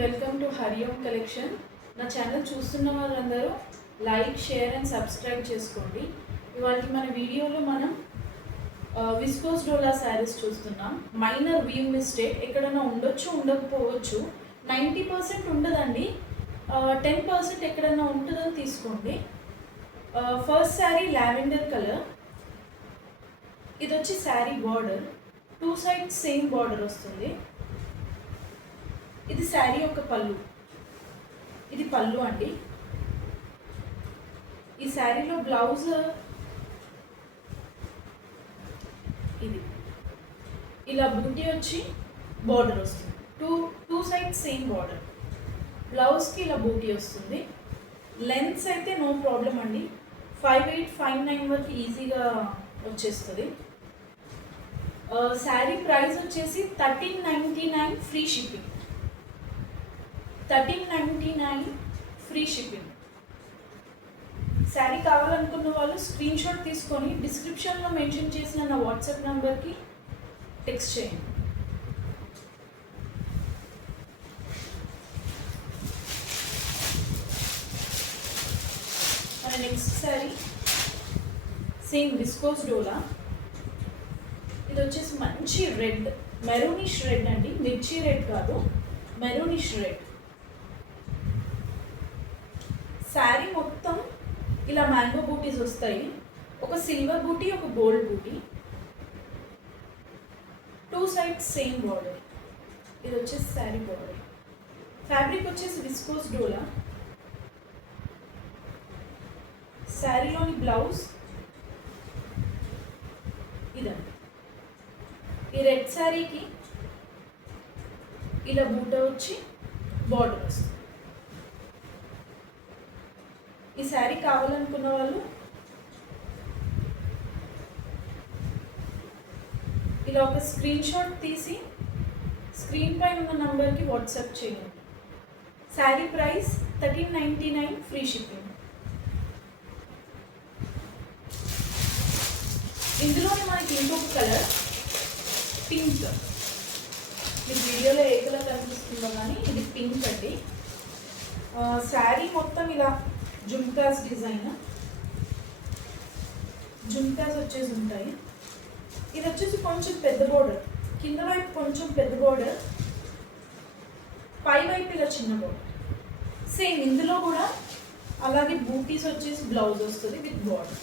Welcome to Hariom collection. నా channel చూస్తున్న వాళ్ళందరూ లైక్, షేర్ అండ్ సబ్స్క్రైబ్ చేసుకోండి. ఇవాళ మన వీడియోలో మనం విస్కోస్ డోలా శారీస్ చూస్తున్నాం. మైనర్ వ్యూ మిస్టేక్ ఎక్కడైనా ఉండొచ్చు, ఉండకపోవచ్చు. 90% ఉండదండి, 10% ఎక్కడైనా ఉంటుందని తీసుకోండి. First sari lavender colour. ఇది వచ్చి sari border, 2 sides same border వస్తుంది. ఇది శారీ యొక్క పళ్ళు, ఇది పళ్ళు అండి. ఈ శారీలో బ్లౌజ్ ఇది ఇలా బూటీ వచ్చి బార్డర్ వస్తుంది. Two sides same border. బ్లౌజ్కి ఇలా బూటీ వస్తుంది. లెంత్స్ అయితే నో ప్రాబ్లం అండి, 5'8", 5'9" వరకు ఈజీగా వచ్చేస్తుంది. శారీ ప్రైస్ వచ్చేసి 1399 free shipping. 1399 free shipping. Sari కావాలనుకున్న వాళ్ళు స్క్రీన్ షాట్ తీసుకొని డిస్క్రిప్షన్లో మెన్షన్ చేసిన నా వాట్సాప్ నెంబర్కి టెక్స్ట్ చేయండి. మన నెక్స్ట్ శారీ సేమ్ విస్కోస్ డోలా. ఇది వచ్చేసి మంచి రెడ్, మెరూనిష్ రెడ్ అండి, మిర్చి రెడ్ కాదు, మెరూనిష్ రెడ్. శారీ మొత్తం ఇలా మ్యాంగో బూటీస్ వస్తాయి. ఒక సిల్వర్ బూటీ, ఒక గోల్డ్ బూటీ, 2 సైడ్స్ సేమ్ బార్డర్. ఇది వచ్చేసి శారీ బార్డర్. ఫ్యాబ్రిక్ వచ్చేసి విస్కోస్ డోలా. శారీలోని బ్లౌజ్ ఇదండి. ఈ రెడ్ శారీకి ఇలా బూట వచ్చి బార్డర్ వస్తుంది. ఈ శారీ కావాలనుకున్న వాళ్ళు ఇలా ఒక స్క్రీన్ షాట్ తీసి స్క్రీన్ పై ఉన్న నంబర్కి వాట్సాప్ చేయండి. Sari price 1399 free shipping. ఇందులోనే మనకి ఇంకొక కలర్ పింక్. ఈ వీడియోలో ఏ కలర్ కనిపిస్తుందో కానీ ఇది పింక్ అండి. శారీ మొత్తం ఇలా జుమ్కాస్ డిజైన్, జుమ్కాస్ వచ్చేసి ఉంటాయి. ఇది వచ్చేసి కొంచెం పెద్ద బోర్డర్, కింద వైపు కొంచెం పెద్ద బోర్డర్, పై వైపు ఇలా చిన్న బోర్డర్. సేమ్ ఇందులో కూడా అలాగే బూటీస్ వచ్చేసి బ్లౌజ్ వస్తుంది విత్ బోర్డర్.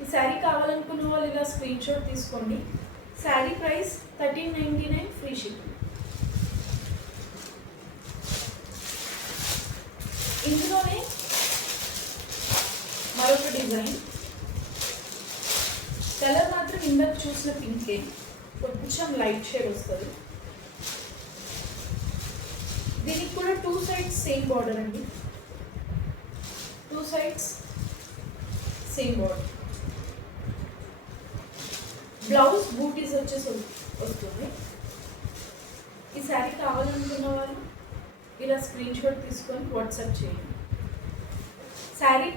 ఈ శారీ కావాలనుకున్న వాళ్ళు ఇలా స్క్రీన్ షాట్ తీసుకోండి. Sari price 1399 free shipping. ఇందులోనే మరొక డిజైన్. కలర్ మాత్రం ఇందాక చూసిన పింకే, కొంచెం లైట్ షేడ్ వస్తుంది. దీనికి కూడా 2 సైడ్స్ సేమ్ బార్డర్ అండి, 2 సైడ్స్ సేమ్ బార్డర్. బ్లౌజ్ బూటీస్ వచ్చేసి వస్తుంది. ఈ శారీ కావాలనుకున్న వాళ్ళు ఇలా స్క్రీన్ షాట్ తీసుకొని వాట్సాప్ చేయండి. శారీ